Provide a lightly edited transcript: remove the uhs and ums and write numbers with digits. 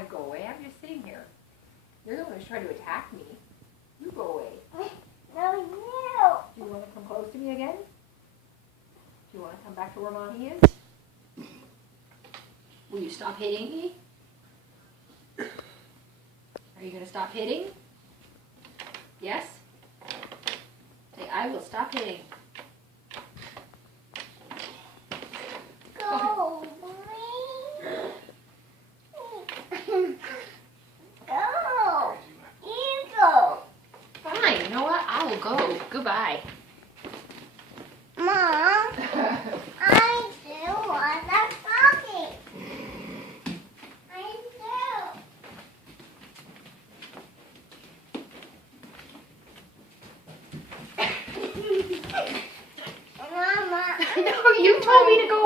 want to go away? I'm just sitting here. You're the one who's trying to attack me. You go away. No, you. Do you want to come close to me again? Do you want to come back to where Mommy is? Will you stop hitting me? Are you going to stop hitting? Yes? Say, I will stop hitting. Go, please. Go. You go. Fine, you know what? I will go. Goodbye. Mom, I do want that puppy. I do. Mama. No, you told me to go